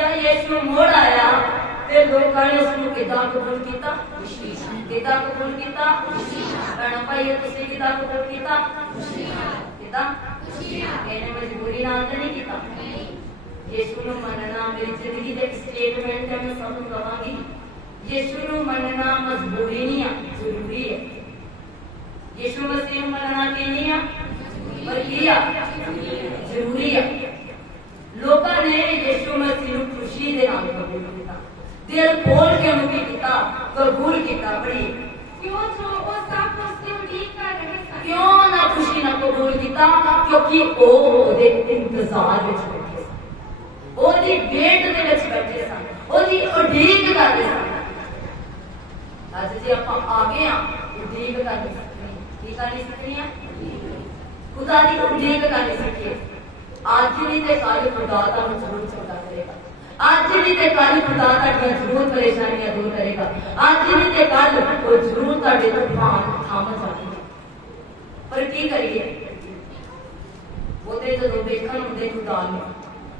जब यीशु मोड़ आया फिर लोगों ने उसको किदा कबूल किया, किदा कबूल किया। भैन भाई तुसीं किदा कबूल किया, किदा कहने मजबूरी नाल तो नहीं किया। यीशु नूं मनना मेरी जिंदगी दे स्टेटमेंट है, मैं सबनूं कहांगी यीशु नूं मनना मजबूरी नहीं है, जरूरी है। यीशु मसीह नूं मनना की नहीं है बल्कि जरूरी है। लोगों ने यीशु मसीह नूं खुशी दे नाल कबूल किया, दिल खोल के उन्हें किया कबूल किया। बड़ी क्यों जो वो सब उसकी उम्मीद कर रहे थे, क्यों ना खुशी ना कबूल किया, क्योंकि वो ओदे इंतजार विच बैठे सन, ओदी वेट दे विच बैठे सन, ओदी उडीक कर रहे सन। अज जे आपां आ गए हां उडीक करनी सीखनी, की करनी सीखनी है, खुदा दी उडीक करनी सीखिए। आज नहीं तो कल खुदा तुहानूं जरूर चंगा करेगा, आज नहीं तो कल खुदा तुहाडियां जरूर परेशानियां दूर करेगा, आज नहीं तो कल वो जरूर तुहाडे तूफान थम जाएगा। पर की करिए वो तो जो देखण हुंदे खुदा नूं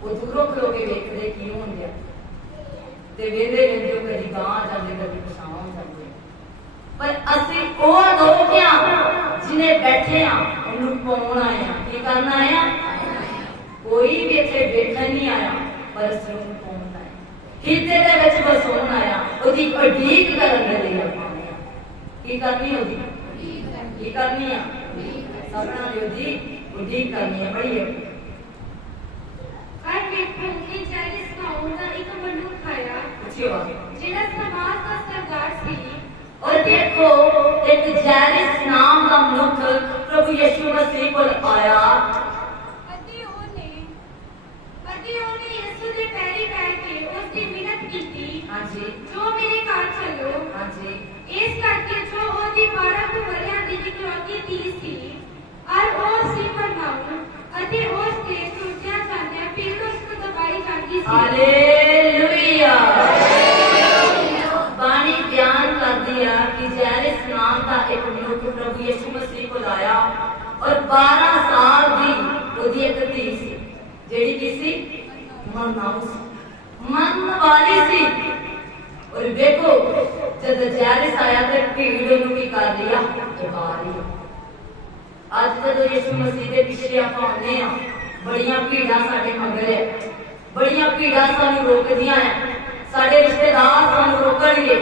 वो दूरों खलो के वेखदे की होण दिया ते वेंदे वेंदे वो कदी गां जांदे कदी पछां हो जांदे। पर असीं ओह लोग हां जिन्हें बैठे हां उहनूं पाउण आए हां, की करन आए हां। कोई भी इत्थे वेखण नहीं आया पर असीं उहनूं पाउण आए, हिरदे दे विच वसाउण आया, ओहदी उडीक करन दे लई आए हां। की करनी ओहदी, की करनी है, सबना ने ओहदी उडीक करनी है। बड़ी है और वेखण के जैरिस नाउन दा एक मनुख आया अच्छी बात जिहड़ा समाज दा सरदार सी। और देखो एक जैरिस नाम का मनुख प्रभु यीशु मसीह को आया अते ओने यीशु दे पैरी पै के उसकी मिन्नत कीती, हाँ जी, जो मेरे घर चलो। हाँ जी, इस करके जो ओदी 12 वरियां दी इकलौती धी सी और ओ सी परमाणु अते उस ते टुटिया जांदे फिर उसको दबाई जाती सी। हालेलुया। बानी बयान कर दिया कि जैरिस नाम का एक मनुख प्रभु यीशु मसीह को लाया और 12 साल दी ओदी एक धी सी जेड़ी की सी मन वाली सी। और देखो जब जैरिस आया तो भीड़ उन्होंने की कर लिया, दबा लिया। आज जब यीशु मसीह के पिछले आप आने बड़िया भीड़ा साडे मगर है, बड़िया भीड़ा सानू रोकदियां है, साडे रिश्तेदार सानू रोकणगे,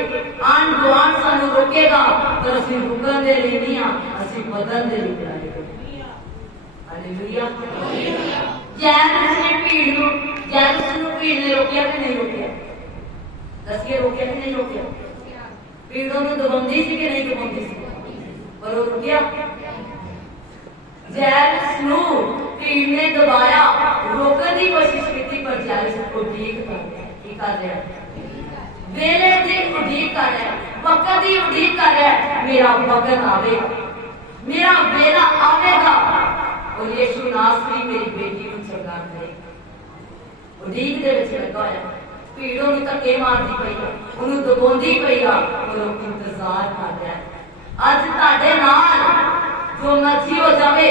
आन गुआंढ सानू रोकेगा, पर असीं रुकण दे लई नहीं आ, असीं बदलण दे लई करांगे। हालेलुया। जैरिस ने भीड़ नूं, जैरिस नूं भीड़ ने रोकिया कि नहीं रोकिया, दसिए रोकिया कि नहीं रोकिया। भीड़ उहनूं दबाउंदी सी कि नहीं दबाउंदी सी, पर वो रुकिया। जैरिस नूं भीड़ ने दबाया, रोकने की कोशिश की, पर जैरिस को उडीक कर रहा है, वेले की उडीक कर रहा है, वक्त की उडीक कर रहा है। मेरा वक्त आवेगा, मेरा वेला आवेगा और यीशु नासरी मेरी बेटी को चंगा करेगा। उडीक दे विच लगा होया, भीड़ उहनूं धक्के मारदी पई आ, उहनूं दबाउंदी पई आ और वो इंतजार कर रहा है। अज तुहाडे नाल जो मर्जी हो जावे,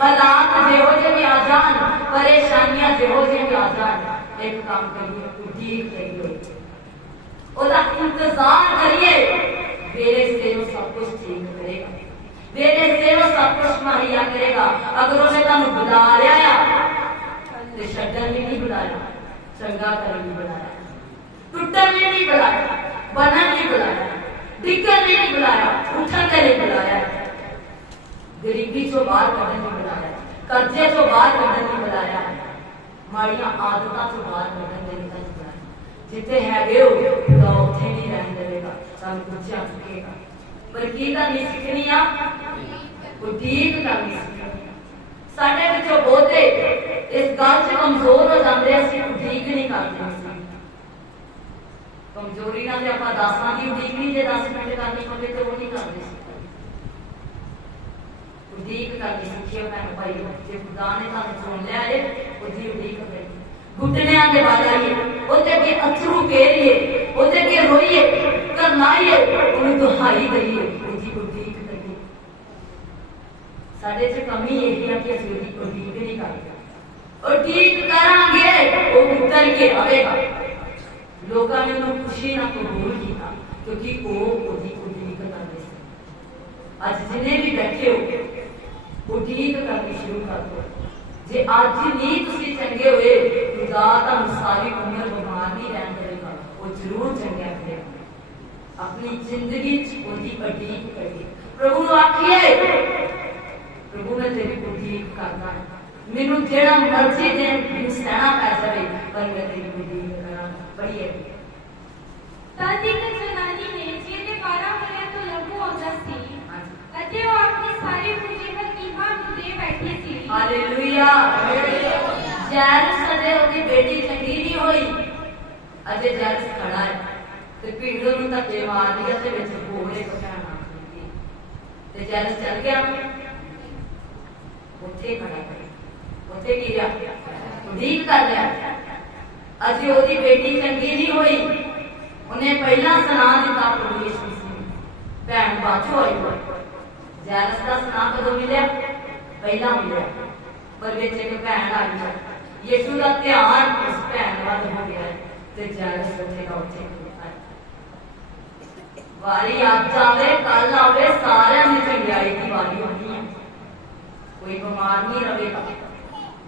हालात जेहो जे भी आ जान, परेशानियां जेहो जे भी आ जान, एक काम करिए, उडीक करिए, ओदा इंतजार करिए। मेरे से वो सब कुछ ठीक करेगा, मेरे से वो सब कुछ मुहैया करेगा। अगर उन्हें तुहानूं बुला लिया तो छड्डण भी नहीं बुलाया, चंगा करन भी बुलाया, टुटण भी नहीं बुलाया, बनण नहीं बुलाया, डिगण भी नहीं बुलाया, उठण के लिए बुलाया, गरीबी चो बाहर कढण नहीं बुलाया, कर्जे चो बाहर कढण नहीं बुलाया, माड़ियां आदतां चो बाहर कढण नहीं बुलाया। जिथे हैगे हो तो उत्थे नहीं रहन देगा, तुहानूं पुछया चुकेगा। पर की करनी सीखनी आ, उडीक करनी सीखनी। साडे विचों बहुते इस गल च कमजोर हो जाते, असीं उडीक नहीं करते। कमजोरी नाल आपां 10 की उडीक नहीं, जे 10 मिनट करनी पवे तो वो नहीं करते। उडीक करनी सीखियो भैन भाई, जे खुदा ने तुहानूं चुन लिया है ओदी उडीक करिए, घुटनियां दे बल आइए, ओदे अगे अथरू घेरिए, ओदे अगे रोइए, करनाइए, उहनूं दुहाई दईए, ओदी उडीक करिए। साडे च कमी यही है कि असीं ओदी उडीक नहीं करते। उड़ीक करांगे वो उतर के आवेगा। लोगों ने उन्हें खुशी ना कबूल किया क्योंकि वो उड़ीक करते थे। आज जिन्हें भी बैठे हो उड़ीक करनी शुरू कर दो। जे आज नहीं तुसी चंगे हुए खुदा तुहानू सारी उम्र बीमार नहीं रहन देगा, वो जरूर चंगा करेगा। अपनी जिंदगी उदी उड़ीक करिए। प्रभु नू आखिए प्रभु मैं तेरी उड़ीक करदा है, मैनू जेड़ा मर्जी दे मैनू सहना पै जावे पर मैं तेरी उड़ीक करा। पढ़िए तद एक जनानी ने जिहदे 12 वरियां तो लहू आउंदा सी अते वो अपने सारे पूजे हकीमां नू दे बैठी सी। हालेलुया। जैरस अजे ओदी बेटी चंगी नहीं होई, अजे जैरस खड़ा है ते भीड़ नू धक्के मार दिया ते विच घोड़े पछाण आ गई ते जैरस चल गया उत्थे खड़ा है। उत्थे की रहा उड़ीक कर लिया। अजे ओदी बेटी चंगी नहीं होई, उन्हें पहला सुना दिता प्रभु यीशु मसीह। भैन बाद होई जैरस का सुना कदों मिलिया? पहला मिलिया। पर विच एक भैन आ गई, यीशु का ध्यान उस भैन वाल हो गया ते जैरस उत्थे का उत्थे खड़ा है। वारी अज आवे कल आवे सारियां दी चंगियाई दी वारी होनी है। कोई बीमार नहीं रहेगा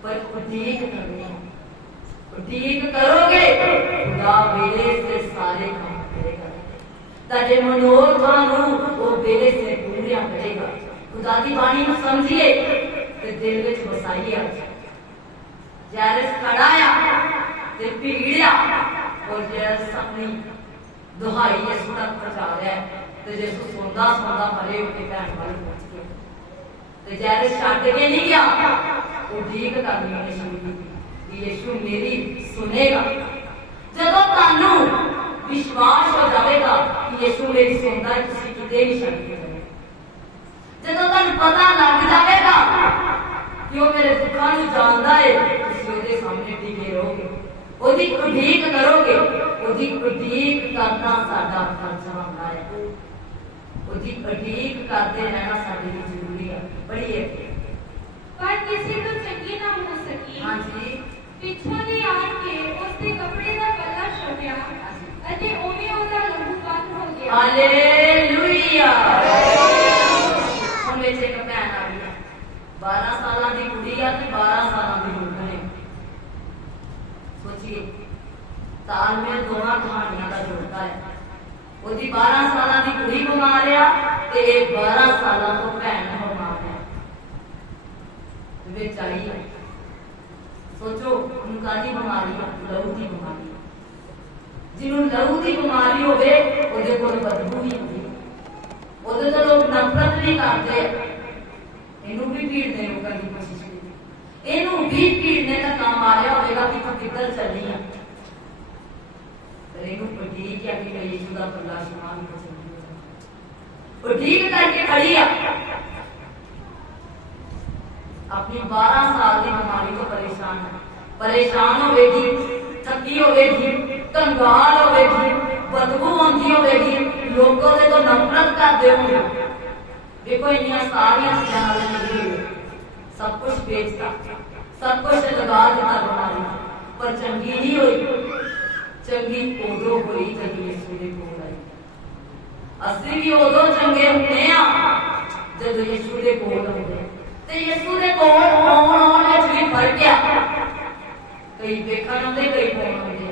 पर उड़ीक करनी है। उड़ीक करोगे खुदा वेले से सारे काम करेगा। ताजे मनोरथां नू वो वेले से पूरा करेगा। खुदा दी बाणी नू समझिए ते दिल विच वसाइए। जैरस खड़ा आ ते भीड़ आ और जैरस अपनी दुहाई यीशु तक पहुंचा रहा है ते यीशु सोंदा सोंदा मरे होके भैन वाल पहुंच गया ते जैरस छड्ड के नहीं गया, उड़ीक करनी है शुरू की कि यीशु मेरी सुनेगा। जदों तानू विश्वास हो जाएगा कि यीशु मेरी सुनता है, तुसी किते नहीं छड्ड के जाओगे। जदों तानू पता लग जाएगा कि वो मेरे दुखां नू जानदा है, तुसी ओदे सामने टिके रहोगे, ओदी उड़ीक करोगे। ओदी उड़ीक करना साडा फर्ज बनदा है। ओदी उड़ीक करते रहना साडे लिए जरूरी है। पढ़िए पर किसी को चंगी ना हो सकी। हाँ जी। पिछों दी आण के उसके कपड़े दा गला छुटिया अते ओवें ओदा लहू बंद हो गया। हालेलुया। हम विच एक भैन आ गई 12 साल की कुड़ी आ ते 12 साल की लड़का ने। सोचिए तालमेल दोनों कहानियां का जोड़ता है। ओदी 12 साल की कुड़ी बीमार आ ते 12 साल तो भैन बीमार है। विच आई है। सोचो उनका दी बीमारी लहू की बीमारी। जिन्हों लहू की बीमारी होवे ओदे कोल बदबू ही होगी, ओदे तो लोग नफरत भी करते। इनू भी पीड़ने रोकने की कोशिश की, इनू भी पीड़ने का काम मारिया होगा कि तू किधर चली है। पर इनू उड़ीक या कि यीशु दा प्रकाश मान को चली उड़ीक करके खड़ी आ। अपनी 12 साल की बीमारी को परेशान होगी, थकी होगी, कंगाल होगी, बदबू आती होगी, लोगों से तो नफरत करते होंगे। देखो इनिया सारिया चीजें सब कुछ बेचता, सब कुछ लगा दिता बीमारी, पर चंगी नहीं हुई। चंगी उदों हुई जब यीशु दे कोल आई। असीं भी उदों चंगे होंदे आ जब यीशु दे कोल आउंदे ते यीशु दे कोल आउण विच भी फर्क आ। कई देखण आउंदे, कई पाउण आउंदे।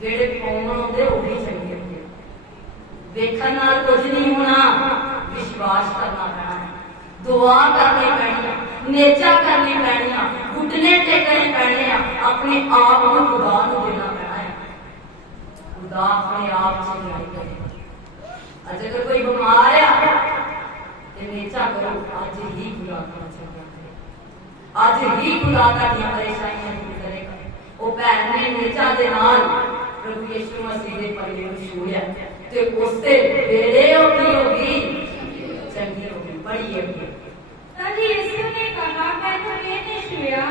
जेड़े पाउण आउंदे वो भी चंगे होंदे। देखण नाल कुछ नहीं होना, विश्वास करना पैना है, दुआ करनी पैनी है, नेचा करनी पैनी है, घुटने टेकने पैने हैं, अपने आप को खुदा को देना पैना है। खुदा अपने आप से न्याय करे। अगर कोई बीमार है तो नेचा करो, आज ही खुदा का चंगा करे, आज ही खुदा ताड़ियां परेशानियां दूर करेगा। वो भैन ने नेचा दे नाल प्रभु यीशु मसीह दे पल्ले नूं छूया ते उससे वेले की होगी चंगी होगी। पढ़िए तब यीशु ने कहा, मैं तुम्हें नहीं छुया।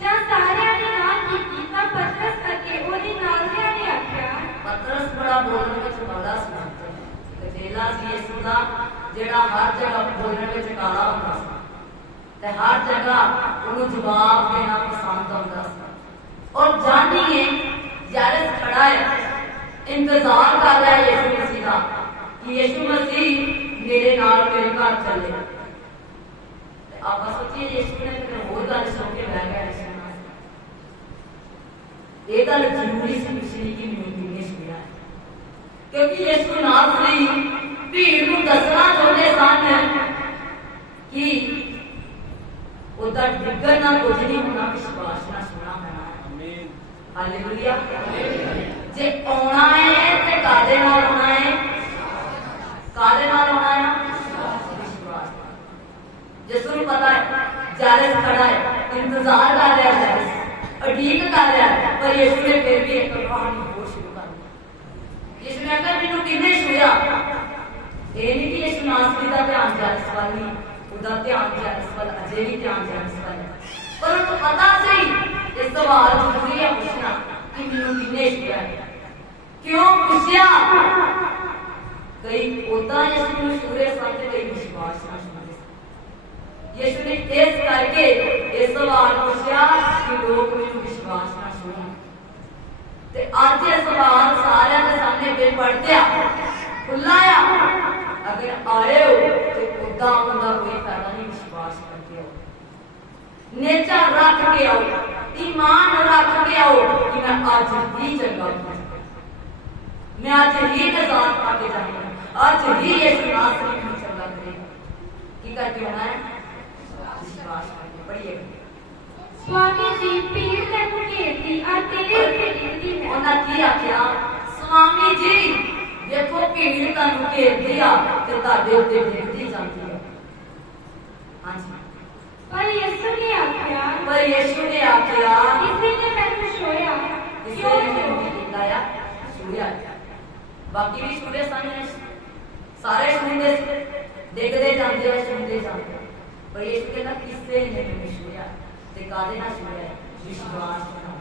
जब सारे ने नाल की तब पतरस करके ओदी नालियां ने आख्या। पतरस बड़ा बोलने में चकाला सुनाते हैं। कचेला सी यीशु दा जेड़ा हर जगह बोलने में चकाला होता सी। ते हर जगह उन्हें जवाब देना पसंद आता और जानी है जायरस खड़ा है इंतजार कर रहा है यीशु मसीह का कि यीशु मसीह मेरे नाल मेरे घर चले। आप सोचिए यीशु ने फिर होर गल सुन के बह गया ये गल जरूरी सी पिछली की मीटिंग सुनिया क्योंकि यीशु नासरी भीड़ को दसना चाहते सन कि उधर डिगन ना कुछ नहीं होना विश्वास ना सुना होना। आमीन हालेलुया। जे आना है ते कादे नाल आना है कादे नाल आना है विश्वास। यीशु को पता है जायरस खड़ा है इंतजार कर रहा है उड़ीक कर रहा है पर यीशु ने फिर भी एक कहानी होर शुरू कर दी। यीशु ने कहा मैनू किन्ने छुया ये नहीं कि यीशु नासरी का ध्यान जायरस वाल नहीं उदा ध्यान जायरस वाल अजे भी ध्यान जायरस वाल है पर उनको पता सही ये सवाल जरूरी है पूछना कि मैनू किन्ने छुया क्यों पूछया कई ओदा यीशु ने छुए सन ते कई विश्वास ना छुए। यीशु ने इस करके ये सवाल पूछा कि लोग मैनू विश्वास ना छुए ते आज ये सवाल सारे के सामने पे पड़ गया खुला आ अगर आए हो तो उदा उनका कोई फायदा नहीं विश्वास करके आओ नेचर रख के आओ ईमान रख के आओ कि मैं आज ही चंगा मैं आज ही नजात पाके जाऊंगा आज ही यीशु नासरी को चंगा करेगा की करके होना है विश्वास करके। पढ़िए स्वामी जी भीड़ तैनू घेरदी आ तेरे उत्ते डिगदी है उन्हां की आख्या स्वामी जी देखो भीड़ तैनू घेरदी आ ते तुहाडे उत्ते डिगदी जांदी है। हां जी पर यीशु ने आख्या किसी ने मैनू छुया क्यों मैनू दिखाया छुया बाकी भी छुए सन सारे सुनते देखते जाते सुनते जाते पर यीशु कहता किसी ने मैनू छुया ते कादे नाल छुया विश्वास नाल।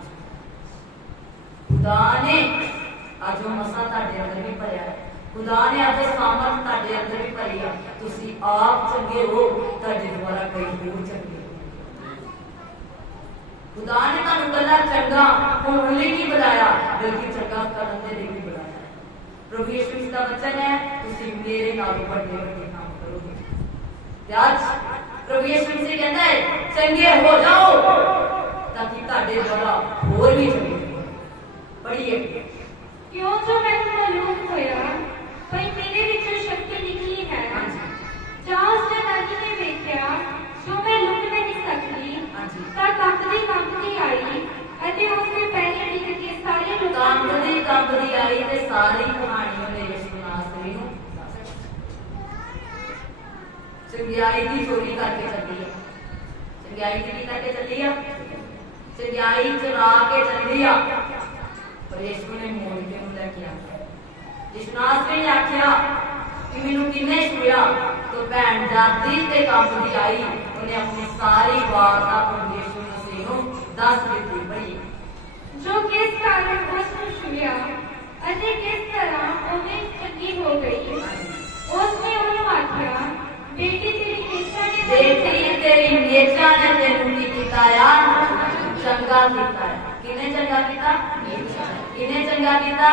खुदा ने आज मसा तुहाडे अंदर भी भरिया है खुदा ने आज सामर्थ तुहाडे अंदर भी भरी है तुसी आप चंगे हो तुहाडे द्वारा कई होर चंगे खुदा ने तुहानू कल्ला चंगा होण लई नहीं बनाया बल्कि चंगा करन दे लई भी बनाया। प्रभु यीशु मसीह का वचन है तुसी मेरे नालों बड़े बड़े काम करोगे। आज प्रभु यीशु मसीह कहता है चंगे हो जाओ ताकि तुहाडे द्वारा होर भी चंगे हो। पढ़िए क्यों जो मैनू मालूम होया भाई मेरे विचों शक्ति निकली है जां उस जनानी ने वेख्या जो मैं लुक नहीं सकती तां कंबदी आई अते उसने पैरे डिग के सारे लोग कंबदी आई ते सारी कहानी ने यीशु नासरी नूं चंगियाई की चोरी करके चली है चंगियाई की करके चली है चंगियाई चुरा के चली है पर यीशु ने मोड़ के उन्हें लेके आया। यीशु नासरी ने आख्या कि मैनू किन्ने छुया तो भैन जाती ते कंबदी आई उन्हें अपनी सारी वारदात यीशु मसीह नूं दस दी। पढ़ी जो किस कारण उसने छुया अते किस तरह उन्हें चंगी हो गई उसने उन्हें आख्या बेटी तेरी नेचा ने तेनू की कीता यार चंगा कीता है किने चंगा कीता किने चंगा कीता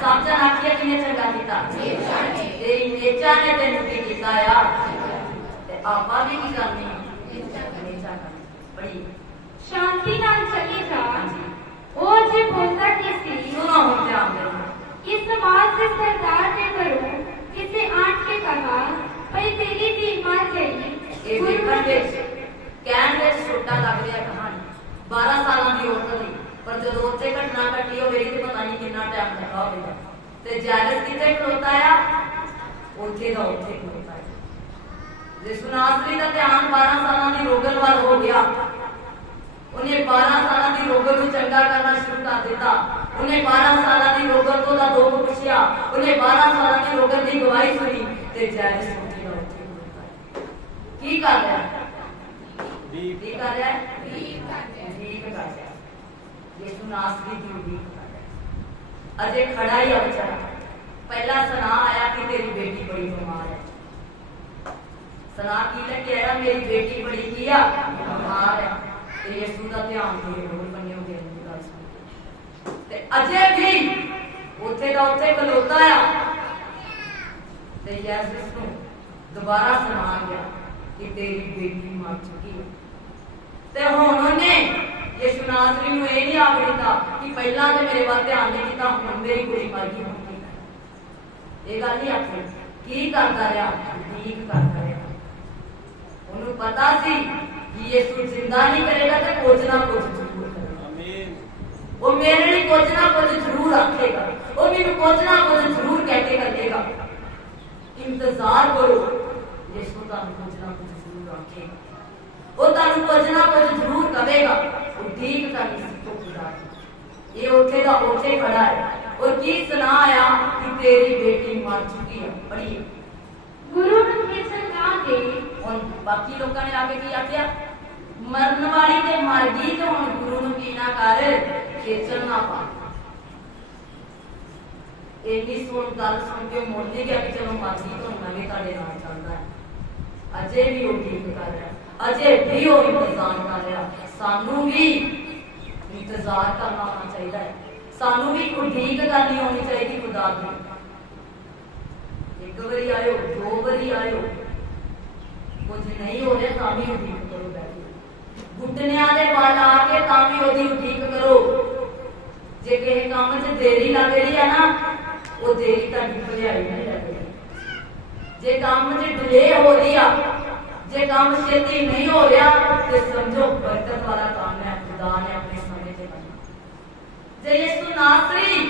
सब जन आखिए किने चंगा कीता तेरी नेचा ने तेनू की कीता यार ते आपा भी की करनी नेचा करनी। बड़ी शांति नाल चली जा ओ जे बोलता किसी सुनो हम ध्यान देना इस समाज से सरदार ने करो किसे आंट के कहा भाई तेरी धी मर गई ये देखण दे कहण दे छोटा लग रहा कहानी 12 साल की औरत थी पर जो उत्थे घटना घटी हो मेरी तो पता नहीं कितना टाइम लगा होगा ते जायरस किथे खलोता है उत्थे दा उत्थे खलोता है। यीशु नासरी का ध्यान 12 साल की रोगन वाल हो गया उन्हें 12 साल की रोगन को चंगा करना शुरू कर दिता उन्हें 12 साल की रोगन तो दा दुख पुछया उन्हें 12 साल की रोगन की गवाही सुनी ते जायरस उत्थे दा उत्थे खलोता है। की कर रहा है ठीक कर रहा है ठीक कर रहा है यीशु नासरी की उम्मीद कर रहा है अजय खड़ा ही है बेचारा पहला सुना आया कि तेरी बेटी बड़ी बीमार है सलाह की लेके आया मेरी बेटी बड़ी किया बीमार है ते यीशु का ध्यान दे रोल बने हो गए ते अजय भी उथे का उथे खलोता है ते यीशु को दोबारा सुना गया कि तेरी बेटी मर चुकी है ते हुण उन्हें यीशु नासरी नूं ये नहीं आख दिता कि पहला ते मेरे वाल ध्यान नहीं दिता हुण मेरी कुड़ी मर गई ये गल नहीं आखी की करता रहा ठीक करता रहा उन्हें पता सी कि यीशु जिंदा नहीं करेगा तो कुछ ना कुछ जरूर करेगा वो मेरे लिए कुछ ना कुछ जरूर रखेगा वो मेरे कुछ ना कुछ जरूर कहके करेगा इंतजार करो यीशु तुहानू कुछ ना कुछ जरूर रखेगा वो तुहानू कुछ ना कुछ जरूर करेगा वो ठीक करनी सीखो खुदा ये उठे का उठे खड़ा है और की सुनाया कि तेरी बेटी मर चुकी है पढ़िए गुरु ने खेचल ना दे और बाकी लोगों ने आके की आख्या मरन वाली ते मर गई तो हुण गुरु नु की ना कर खेचल ना पा एनी सुन गल सुन के मुड़ नहीं गया कि चलो मर गई तो मैं भी तुहाडे नाल चलदा है अजय भी वो ठीक कर रहा है अजय भी वो इंतजार कर रहा सानू भी इंतजार करना आना चाहिए सानू भी उड़ीक करनी होनी चाहिए खुदा की एक बारी आयो दो बारी आयो कुछ नहीं हो रहा तां भी उड़ीक करो बैठो घुटनिया दे बल आके तां भी ओदी उड़ीक करो जे किसी काम च देरी लग रही है ना वो देरी तुहाडी भलाई नहीं लग रही जे काम च डिले हो रही है जे काम छेती नहीं हो रहा तो समझो बरकत वाला काम है खुदा ने अपने समय से करना जे यीशु नासरी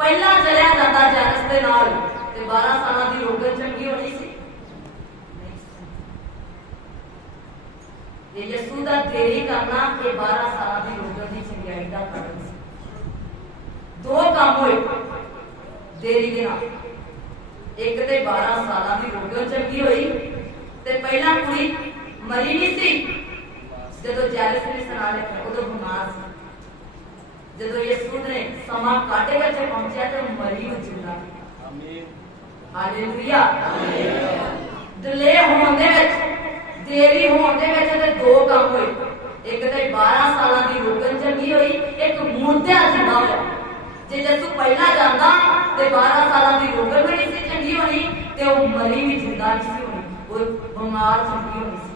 पहला चलिया जाता जैनस दे नाल ते 12 साल की रोगन चंगी होनी सी ये यीशु दा देरी करना ये 12 साल की रोगन की चंगियाई का कारण सी दो काम होए देरी दे नाल एक ते 12 साल की रोगन चंगी होई ते पहला कुड़ी मरी नहीं सी जदों जैनस ने सुना लिया उदों बीमार सी जदों यीशु ने समा काट के जब पहुंचा तो मरी नूं जिंदा किया आमीन हालेलुया डिले होने दे विच देरी होने दे विच ते दो काम होए एक ते 12 साल की रोगन चंगी होई एक मुर्दा जिंदा होया जे यीशु पहला जांदा ते 12 साल की रोगन भी नहीं सी चंगी होनी ते वो मरी भी जिंदा नहीं सी होनी वो बीमार चंगी होनी सी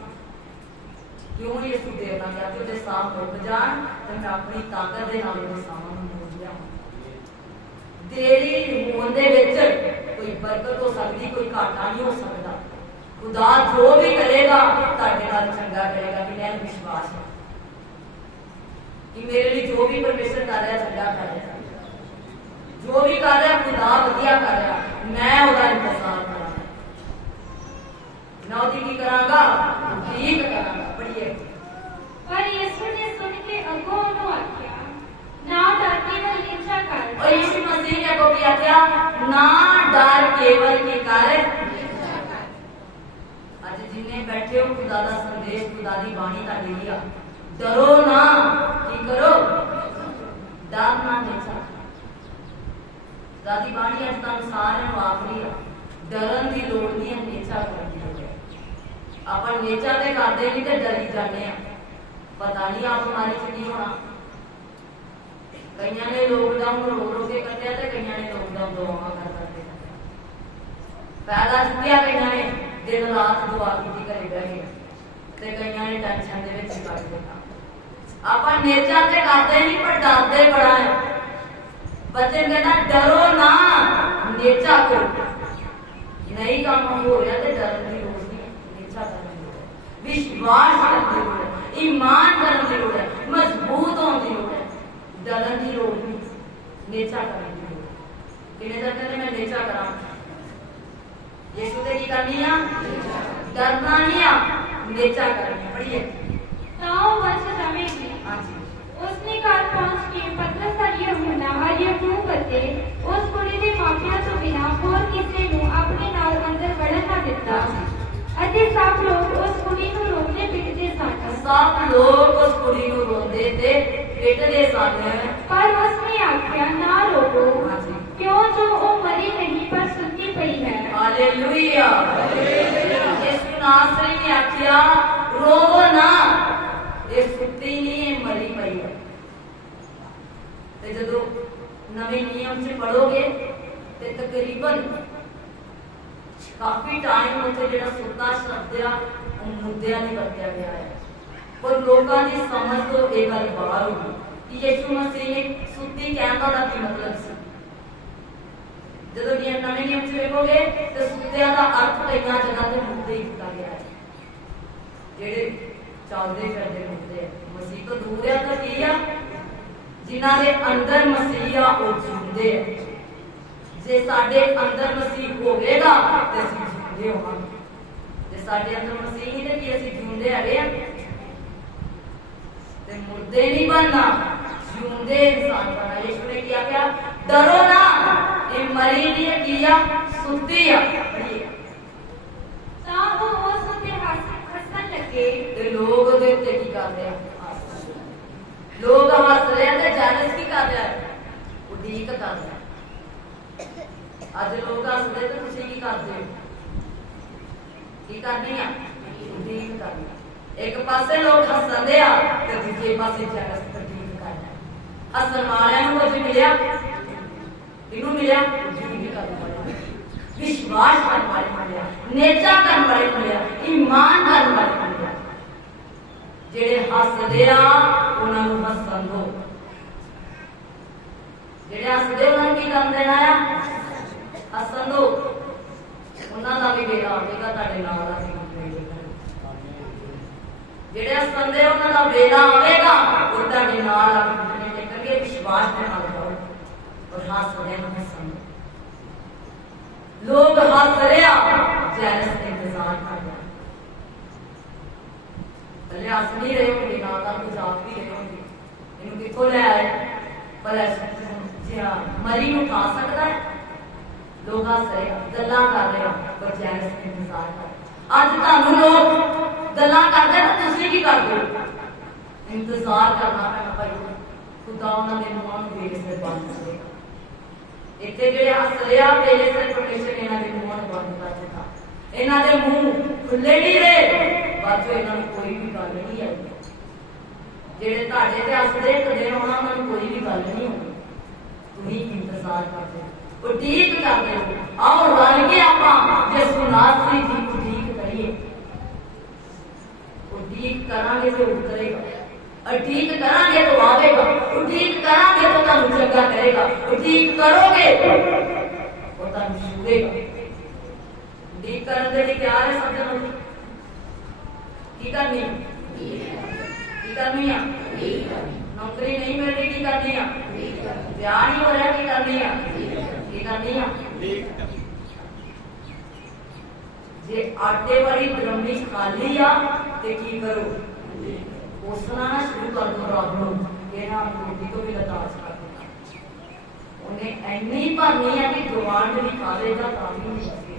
क्यों यीशु देर ना गया कि ਉਹਦੇ ਸਾਹ ਮੁੱਕ ਜਾਣ ਤੇ ਮੈਂ ਆਪਣੀ ਤਾਕਤ ਦੇ ਨਾਲ ਉਹਦੇ ਸਾਹਾਂ ਨੂੰ ਮੋੜ ਲਿਆ ਦੇਰੀ ਹੋਣ ਦੇ ਵਿੱਚ ਕੋਈ ਬਰਕਤ ਹੋ ਸਕਦੀ ਕੋਈ ਘਾਟਾ ਨਹੀਂ ਹੋ ਸਕਦਾ खुदा जो भी करेगा ਤੁਹਾਡੇ ਨਾਲ ਚੰਗਾ ਕਰੇਗਾ ਕਿ ਮੈਨੂੰ ਵਿਸ਼ਵਾਸ ਹੈ कि मेरे लिए जो भी परमेश्वर कर रहा है चंगा कर रहा है जो भी कर रहा है खुदा वधिया कर रहा है मैं ਉਹਦਾ इंतजार करा मैं ਉਹਦੀ ਕੀ ਕਰਾਂਗਾ ਠੀਕ ਕਰਾਂਗਾ पढ़िए पर यीशु ने सुन के अगों ਨੂੰ ਆਖਿਆ ना डर केवल इच्छा कर और यीशु मसीह ने को किया क्या ना डर केवल की कर आज जिन्हें बैठे हो खुदा दा संदेश खुदा दी बाणी ਤੁਹਾਡੇ ਲਈ ਆ डरो ना की करो डर ना बेचा दादी बाणी आज तक सारे वापरी है डरन की लोड़ नहीं है नेचा करनी है अपन नेचा ते करते नहीं ते डरी जाने पता नहीं आप हमारी च की होना कईयां ने लॉकडाउन रो रो के कटिया ते कईयां ने लॉकडाउन दुआवां कर करके पैदा चुकिया कईयां ने दिन रात दुआ की घरे बैठे ते कईयां ने टेंशन दे विच कट दिता अपन नेचा ते करते नहीं पर डरते बड़ा है बच्चे कहना डरो ना नेचा करो नहीं काम हो रहा तो डरने की लोड़ नहीं नेचा करने की लोड़ है विश्वास करने की लोड़ है ईमान करने की लोड़ है मजबूत होने की लोड़ है डरने की लोड़ नहीं नेचा करने की लोड़ है किन्ने जन कहते मैं नेचा करा यीशु ते की करनी है डरना नहीं है नेचा करनी पढ़िए ताऊ वर्ष रमेगी हाँ जी उसने घर पहुंच के पतरस और यूहन्ना और याकूब ते उस कुड़ी दे मापियां तो बिना होर किसे ਨੂੰ ਆਪਣੇ ਨਾਲ ਅੰਦਰ ਵੜਨ ਨਾ ਦਿੱਤਾ ਅਤੇ ਸਭ ਲੋਕ ਉਸ ਕੁੜੀ ਨੂੰ ਰੋਂਦੇ ਪਿੱਟਦੇ ਸਨ सब लोग उस कुड़ी ਨੂੰ ਰੋਂਦੇ ਤੇ ਪਿੱਟਦੇ ਸਨ पर उसने आख्या ना रोको हाँ जी क्यों जो वो मरी नहीं पर सुनती पई है हालेलुया यीशु नाम भैया रोवो ना, ये सुती नहीं है मरी पई है। ते जदों नवे नियम च पढ़ोगे ते तकरीबन काफी टाइम उत्थे जिहड़ा सुता शब्द आ मुद्दिਆਂ नहीं वरत्या गया है, पर लोगों की समझ तो यह गल बाहर होगी कि यीशु मसीह ने सुती कहने का की मतलब सी। जदों नवे नियम च वेखोगे तो सुत्तिया का अर्थ कई जगह से मुद्दे ही किया गया है, जेडे चलते फिरते मुद्दे मसीह तो दूर है तो की आ, जिन्हां दे अंदर मसीह आ वो जींदे है। जे साडे अंदर मसीह होवेगा ते असीं जींदे होवांगे, जे साडे अंदर मसीह नहीं ते की असीं जींदे हैगे आ ते मुर्दे नहीं बनना, जींदे इंसान बनना। यीशु ने क्या क्या डरो ना, ये मरी नहीं है किया सुती है। पढ़िए ਤਾਂ ਉਹ ਉਸ ਉੱਤੇ ਹੱਸਣ ਲੱਗੇ ते लोग ਉਹਦੇ ਉੱਤੇ ਕੀ ਕਰਦੇ ਆ, लोग हस रहे हैं, जैलस की कर रहा है, उड़ीक कर रहा है। अज लोग हसते तो तुम की करते हो, की करनी है, उड़ीक करनी। एक पासे लोग हसते आ तो दूसरे पासे जैलस उड़ीक करना। हसन वालियां कुछ मिलिया, किनू मिलिया, उड़ीक करने वाले, विश्वास करने वाले मिलिया, नेचा करने वाले मिलिया, ईमान करने वाले मिलिया। जेड़े हसदे आ उन्हां नूं हसन दो, जेड़े हसदे उन्हां नूं की कर देना आ, हसन दो। उन्हां दा भी बेड़ा आवेगा, तुहाडे नाल आ के जेड़े हसन दे उन्हां दा बेड़ा आवेगा, वो तुहाडे नाल आ के टेकणगे। विश्वास दे नाल जाओ और हसदे नूं हसन दो। लोग हस रहे आ, जैलस का इंतजार कर रहे, पहले हस नहीं रहे होंगे, ना का मजाक भी रहे होंगे, इन्हों कितों ले आए, पर मरी नूं खा सकता है। लोग हस रहे गल्लां कर रहे पर जैलस का इंतजार कर। अज तुहानूं लोग गल्लां करदे तो तुसीं की करदे हो, इंतजार करना पैना भाई खुदा उन्हां दे मूंहां नूं बेले सिर बंद करेगा। इत्थे जिहड़े हस रहे आ बेले सिर परमेशर इन्हां दे मूंहां नूं बंद कर दित्ता, इन्हां दे मूंह खुले नहीं रहे, बाजो इन्हां नूं कोई भी गल नहीं आई। जेड़े तुहाडे ते हसदे एक दिन आउणा उन्हां नूं कोई भी गल नहीं होनी, तुसीं इंतजार करदे हो, उड़ीक करदे हो। आओ रल के आपां यीशु नासरी दी उड़ीक करिए, उड़ीक करांगे तो उतरेगा, उड़ीक करांगे तो आवेगा, उड़ीक करांगे तो तुहानूं चंगा करेगा, उड़ीक करोगे वो तुहानूं छूएगा। उड़ीक करन दे लई तैयार है सब जने, की करनी है, की करनी है, नौकरी नहीं मिल रही की करनी है, ब्याह नहीं हो रहा की करनी है, की करनी है। जे आटे वाली द्रमनी खाली आ ते की करो, कोसना ना शुरू कर दो रब नूं, ये ना रोटी तो भी लताश कर देना। उन्हें इन्नी भरनी है कि गवांड भी खा लेगा तां भी नहीं सके,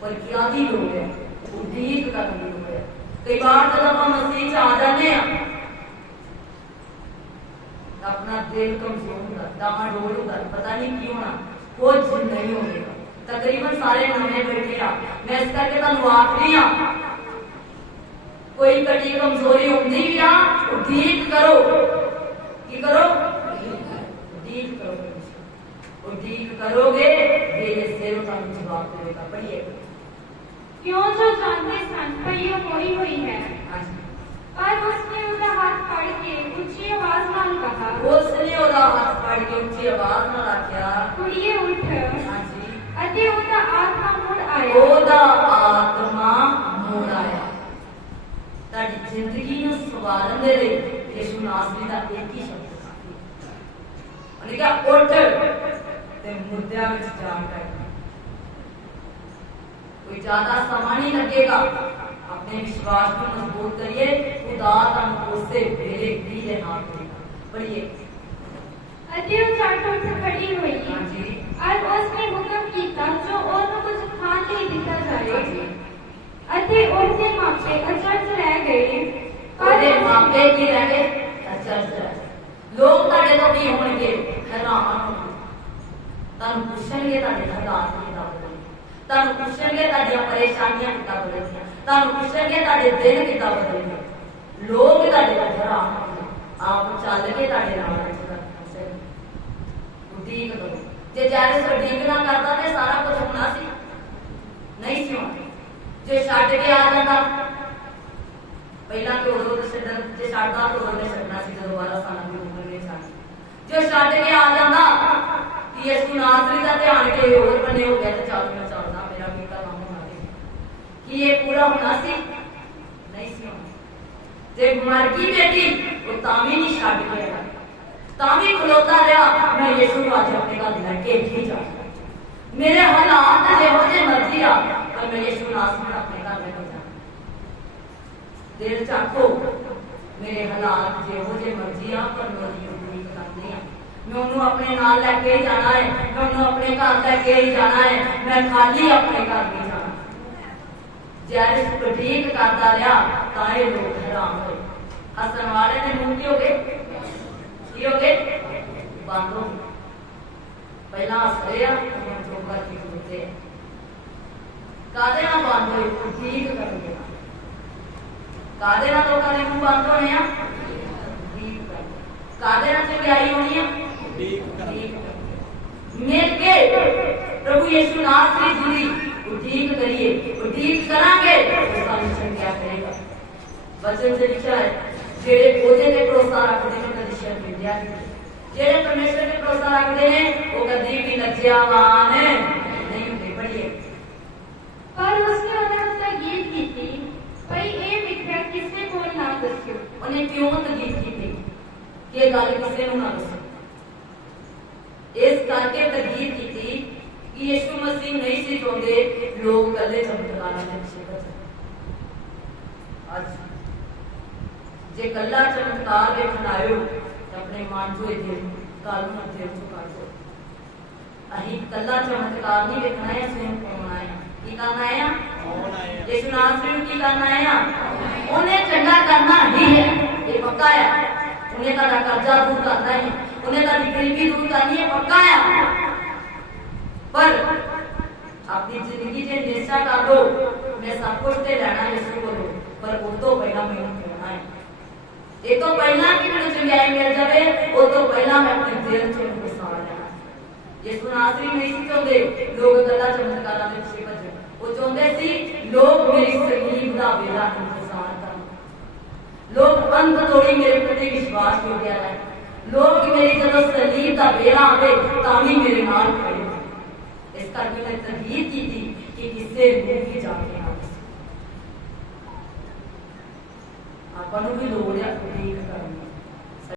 पर क्या दी लोग है, उड़ीक करने की लोग है। कई बार जब आप मसीह च आ जाते हैं अपना दिल कमजोर होता, डामाडोल होता, पता नहीं की होना, कुछ नहीं होगा। तकरीबन सारे नवे बैठे आ, मैं इस करके तुहानूं आख रही हां, कोई कटी कमजोरी होंदी भी आ, उड़ीक करो, की करो, उड़ीक करो, उड़ीक करोगे मेरे सिर तुहानूं जवाब देगा। पढ़िए क्यों जो जानते सन पर यह होई हुई है, पर उसने उसका हाथ पकड़ के ऊंची आवाज नाल कहा, उसने उसका हाथ पकड़ के ऊंची आवाज नाल आख्या, कुड़िए उठ। हां जी, अते उसका आत्मा मुड़ आया, ओदा आत्मा मुड़ आया। ताड़ी जिंदगी नूं सवारन दे लई यीशु नासरी दा एक ही शब्द काफी है। उन्हें कहा उठ ते मुर्दियां विच जान कर, कोई ज्यादा समय नहीं लगेगा। अपने विश्वास को मजबूत करिए, खुदा तुहानूं उसे वेले दे हाथ देगा। पढ़िए अते वो झट उठ खड़ी हुई, हां जी, और उसने हुक्म किया जो ओनू कुछ खाण लई दिता जाए। अते उसके मापे अचरज रह गए, ਉਹਦੇ ਮਾਪੇ ਕੀ ਰਹਿ ਗਏ, ਅਚਰਜ ਰਹਿ ਗਏ। ਲੋਕ ਤੁਹਾਡੇ ਤੋਂ ਕੀ ਹੋਣਗੇ, ਹੈਰਾਨ ਹੋਣਗੇ, ਤੁਹਾਨੂੰ ਪੁੱਛਣਗੇ ਤੁਹਾਡੇ ਹਾਲਾਤ ਕਿੱਦਾਂ ਬਦਲੇ, ਤੁਹਾਨੂੰ ਪੁੱਛਣਗੇ ਤੁਹਾਡੀਆਂ ਪਰੇਸ਼ਾਨੀਆਂ ਕਿੱਦਾਂ ਬਦਲੀਆਂ, ਤੁਹਾਨੂੰ ਪੁੱਛਣਗੇ ਤੁਹਾਡੇ ਦਿਨ ਕਿੱਦਾਂ ਬਦਲਣਗੇ, ਲੋਕ ਤੁਹਾਡੇ ਤੋਂ ਹੈਰਾਨ ਹੋਣਗੇ, ਆਪ ਚੱਲ ਕੇ ਤੁਹਾਡੇ ਨਾਲ ਉਡੀਕ ਕਰੋ। ਜੇ ਜਾਇਰਸ ਉਡੀਕ ਨਾ ਕਰਦਾ ਤੇ ਸਾਰਾ ਕੁਝ ਹੋਣਾ ਸੀ, ਨਹੀਂ ਸੀ ਹੋਣਾ। ਜੇ ਛੱਡ ਕੇ ਆ ਜਾਂਦਾ, ਪਹਿਲਾਂ ਤੇ ਉਦੋਂ ਛੱਡਣ, ਜੇ ਛੱਡਦਾ ਤਾਂ ਉਦੋਂ ਛੱਡਣਾ ਸੀ ਜਦੋਂ 12 ਸਾਲਾਂ ਦੀ ਉਮਰ ਵਿੱਚ ਛੱਡ, ਜੇ ਛੱਡ ਕੇ ਆ ਜਾਂਦਾ ਕਿ ਯਿਸੂ ਨਾਸਰੀ ਦਾ ਧਿਆਨ ਕੇ ਹੋਰ ਬੰਨੇ ਹੋ ਗਿਆ ਤੇ ਚੱਲ ਮੈਂ ਚੱਲਦਾ, ਮੇਰਾ ਬੇਟਾ ਕੰਮ ਹੋਣਾ ਸੀ, ਕਿ ਇਹ ਪੂਰਾ ਹੋਣਾ ਸੀ, ਨਹੀਂ ਸੀ ਹੋਣਾ। ਜੇ ਮਰ ਗਈ ਬੇਟੀ ਉਹ ਤਾਂ ਵੀ ਨਹੀਂ ਛੱਡ ਕੇ ਆਇਆ, ਤਾਂ ਵੀ ਖਲੋਤਾ ਰਿਹਾ, ਮੈਂ ਯਿਸੂ ਨੂੰ ਅੱਜ ਆਪਣੇ ਘਰ ਲੈ ਕੇ ਹੀ ਜਾਣਾ। ਮੇਰੇ ਹਾਲਾਤ ਜਿਹੋ ਜਿਹੇ ਮਰਜ਼ੀ ਆ ਪਰ ਮੈਂ ਯਿਸੂ ਨਾਸਰੀ ਨੂੰ ਆਪਣੇ ਘਰ ਲੈ ਕੇ ਜਾਣਾ। ਦਿਲ ਚਾਖੋ ਮੇਰੇ ਹਾਲਾਤ ਜਿਹੋ ਜਿਹੇ ਮਰਜ਼ੀ ਆ ਪਰ ਮੈਂ ਉਹਦੀ ਉਡੀਕ ਕਰਦੀ ਆ, मैं उन्होंने अपने नाल लेके ही जाना है, मैं उन्होंने अपने घर लेके ही जाना है, मैं खाली अपने घर नहीं जाना। जायरस प्रतीक करता रहा ताए लोग हैरान होए, हसन वाले ने मुंह की हो गए, बंद हो गए। पहला हस रहे चौका की होते कादे ना बंद होए, प्रतीक करेंगे कादे ना लोगों ने मुंह बंद होने कादे ना चंगाई होनी है मिल के प्रभु यीशु नासरी जी उठीक करिए, उठीक करांगे तो सामने क्या करेगा। वचन से लिखा है जेड़े ओदे ते भरोसा रखते हैं कदी शर्म मिलया नहीं, जेड़े परमेश्वर ते भरोसा रखते हैं वो कदी भी लज्जावान नहीं होते। पढ़िए पर उसने उन्हें तकीद की थी भाई ये विख्या किसने को ना दस्यो, उन्हें क्यों तकीद की थी कि गल किसे नु ना दसो। इस करके तकीद की थी कि यीशु मसीह नहीं सी चाहते लोग कले चमत्कारां दे पिछे भजन। आज जे कल्ला चमत्कार वेखण आयो ते अपने मन चो दिल कल नूं दिल चो कढ दो। अहीं कल्ला चमत्कार नहीं वेखना है, असीं पाउण आए हां। की करना आए हां? यीशु नासरी नूं की करना आए हां? उन्हें चंगा करना ही है, ये पक्का है। उन्हें ताड़ा कर्जा दूर करना है, उन्हें ताड़ी गरीबी दूर करनी है, पक्का है। पर अपनी जिंदगी जे निश्चय कर दो मैं सब कुछ ते लेना यीशु कोलों, पर वो तो पहला मैनूं खोना है। ये तो पहला कि मैनूं चंगाई मिल जाए, वो तो पहला मैं अपने दिल च उहनूं वसा लेना। यीशु नासरी नहीं सी चाहते लोग गल्लां चमत्कारां दे पिछे भजन, वो चाहते सी लोग मेरी सलीब दा वेला इंतजार करन, लोग अंत तोड़ी मेरे प्रति विश्वास हो गया है, लोग मेरी जब सलीब का वेला आवे तामी मेरे नाल खड़े हो। इस करके मैं तकीद की थी कि किसे मुंह भी जाके ना दसो। आपां नूं भी लोड़ है उਡੀਕ करन दी।